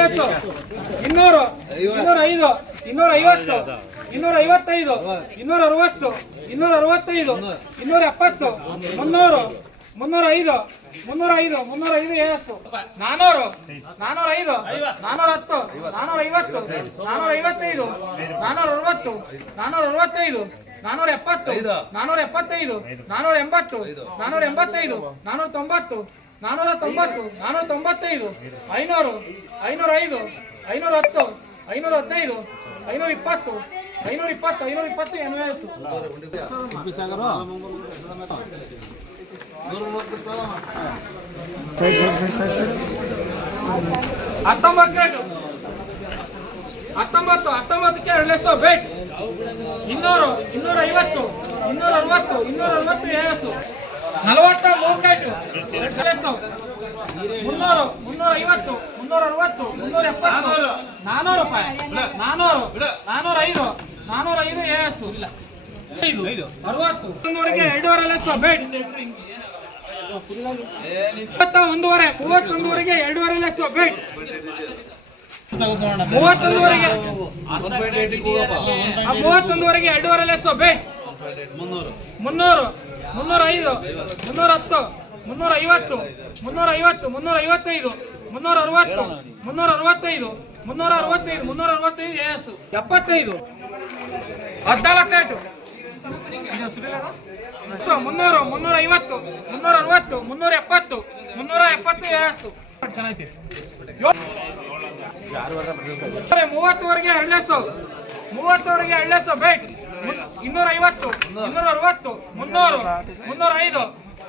Less ಇನ್ನೂರು ಇನ್ನೂರ ಐದು ಇನ್ನೂರ. ಐವತ್ತು ಇನ್ನೂರ ಐವತ್ತೈದು ಇನ್ನೂರ ಅರವತ್ತು ಇನ್ನೂರ ಅರವತ್ತೈದು ಇನ್ನೂರ ಎಪ್ಪತ್ತು ಮುನ್ನೂರು. ಮುನ್ನೂರ ಐದು ಮುನ್ನೂರ ಐದು ಮುನ್ನೂರ ಐದು ಏಸು ನಾನೂರು. ನಾನೂರ ಐದು ನಾನೂರ ಹತ್ತು ನಾನೂರ ಐವತ್ತು ನಾನೂರ ಐವತ್ತೈದು ನಾನೂರ ಅರವತ್ತು ನಾನೂರ ಅರವತ್ತೈದು ನಾನೂರ ಎಪ್ಪತ್ತು ನಾನೂರ ಎಪ್ಪತ್ತೈದು ನಾನೂರ ಎಂಬತ್ತು ನಾನೂರ ಎಂಬತ್ತೈದು ನಾನೂರ ತೊಂಬತ್ತು ನಾನೂರ ತೊಂಬತ್ತು, ನಾನೂರ ತೊಂಬತ್ತೈದು, ಐನೂರು, ಐನೂರ ಐದು, ಐನೂರ ಹತ್ತು, ಐನೂರ ಹದಿನೈದು, ಐನೂರ ಇಪ್ಪತ್ತು ಐನೂರ ಇಪ್ಪತ್ತು ಐನೂರ ಇಪ್ಪತ್ತು ಹತ್ತೊಂಬತ್ತು ರೇಟು ಹತ್ತೊಂಬತ್ತು, ಹತ್ತೊಂಬತ್ತಕ್ಕೆ ಎರಡು ಲಕ್ಷ ಬೇಟ್ ಇನ್ನೂರು ಇನ್ನೂರ ಐವತ್ತು ಇನ್ನೂರ ಅರವತ್ತು ಇನ್ನೂರ ಅರವತ್ತು ಏಸು ನಲವತ್ತ ಮೂರು ಕಟ್ಟು ಎಸ್ಸು ಮುನ್ನೂರು ಮುನ್ನೂರ ಐವತ್ತು ಮುನ್ನೂರ ಅರವತ್ತು ಮುನ್ನೂರ ಎಪ್ಪತ್ತು ನಾನೂರು. ರೂಪಾಯಿ. ನಾನೂರು ನಾನೂರ ಐದು ನಾನೂರ ಐದು ಏಸು. ಐದು ಅರವತ್ತು. ಮುನ್ನೂರಿಗೆ ಎರಡೂವರೆ ಲಕ್ಷ ಬೇಟ್ ಇಪ್ಪತ್ತ ಒಂದೂವರೆ ಮೂವತ್ತೊಂದುವರೆಗೆ ಎರಡೂವರೆ ಲಕ್ಷ ಬೇಡ್. ಮೂವತ್ತೊಂದುವರೆಗೆ ಮೂವತ್ತೊಂದುವರೆಗೆ ಎರಡೂವರೆ ಲಕ್ಷ ಬೇಡ ಮುನ್ನೂರು. ಮುನ್ನೂರ. ಐದು ಮುನ್ನೂರ ಹತ್ತು ಮುನ್ನೂರ ಐವತ್ತು ಮುನ್ನೂರ ಐವತ್ತು ಮುನ್ನೂರ ಐವತ್ತೈದು ಮುನ್ನೂರ ಅರವತ್ತು ಮುನ್ನೂರ ಅರವತ್ತೈದು ಮುನ್ನೂರ ಅರವತ್ತೈದು ಮುನ್ನೂರ ಅರವತ್ತೈದು ಎಸ್ ಎಪ್ಪತ್ತೈದು ಹದಿನಾಲ್ಕು ರೇಟು ಮುನ್ನೂರು ಮುನ್ನೂರ ಐವತ್ತು ಮುನ್ನೂರ ಅರವತ್ತು ಮುನ್ನೂರ ಎಪ್ಪತ್ತು ಮುನ್ನೂರ ಎಪ್ಪತ್ತು ಎಸ್ ಚೆನ್ನಾಗಿ ಮೂವತ್ತುವರೆಗೆ ಹಳ್ಳೆಸು ಮೂವತ್ತುವರೆಗೆ ಎಳ್ಳೆಸು ಬೇಟ್. ಇನ್ನೂರ ಐವತ್ತು ಇನ್ನೂರ ಅರವತ್ತು ಮುನ್ನೂರು ಮುನ್ನೂರ ಐದು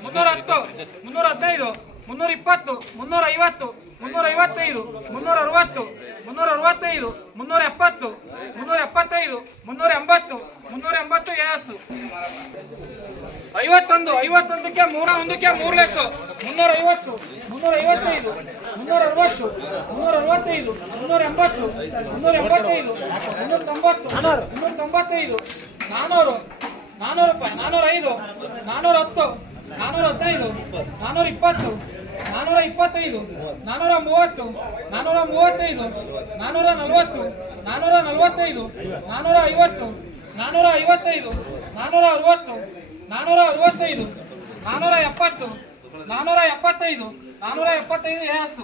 ಮುನ್ನೂರ ಹತ್ತು ಮುನ್ನೂರ ಹದಿನೈದು ಮುನ್ನೂರ ಇಪ್ಪತ್ತು ಮುನ್ನೂರ ಐವತ್ತು ಮುನ್ನೂರ ಐವತ್ತೈದು ಮುನ್ನೂರ ಅರವತ್ತು ಮುನ್ನೂರ ಅರವತ್ತೈದು ಮುನ್ನೂರ ಎಪ್ಪತ್ತು ಮುನ್ನೂರ ಎಪ್ಪತ್ತೈದು ಮುನ್ನೂರ ಎಂಬತ್ತು ಮುನ್ನೂರ ಎಂಬತ್ತು ಎಸ್. ಐವತ್ತೊಂದು, ಐವತ್ತೊಂದಕ್ಕೆ ಮೂರ, ಒಂದಕ್ಕೆ ಮೂರು ಲೆಸ್ಸು ಮುನ್ನೂರ ಐವತ್ತು ಮುನ್ನೂರ ಐವತ್ತೈದು ಮುನ್ನೂರ ಅರವತ್ತು ಮುನ್ನೂರ ಅರವತ್ತೈದು ಮುನ್ನೂರ ಎಂಬತ್ತು ಮುನ್ನೂರ ಎಂಬತ್ತೈದು ಮುನ್ನೂರ ತೊಂಬತ್ತು ಮುನ್ನೂರ ತೊಂಬತ್ತೈದು ನಾನೂರು ನಾನೂರು ರೂಪಾಯಿ ನಾನೂರ ಐದು ನಾನೂರ ಹತ್ತು ನಾನೂರ ಹದಿನೈದು ನಾನೂರ ಇಪ್ಪತ್ತು ನಾನೂರ ಇಪ್ಪತ್ತೈದು ನಾನೂರ ಮೂವತ್ತು ನಾನೂರ ಮೂವತ್ತೈದು ನಾನೂರ ನಲವತ್ತು ನಾನೂರ ನಲವತ್ತೈದು ನಾನೂರ ಐವತ್ತು ನಾನೂರ ಐವತ್ತೈದು ನಾನೂರ ಅರವತ್ತು ನಾನೂರ ಅರವತ್ತೈದು ನಾನೂರ ಎಪ್ಪತ್ತು ನಾನೂರ ಎಪ್ಪತ್ತೈದು ನಾನೂರ ಎಪ್ಪತ್ತೈದು ಏಸು.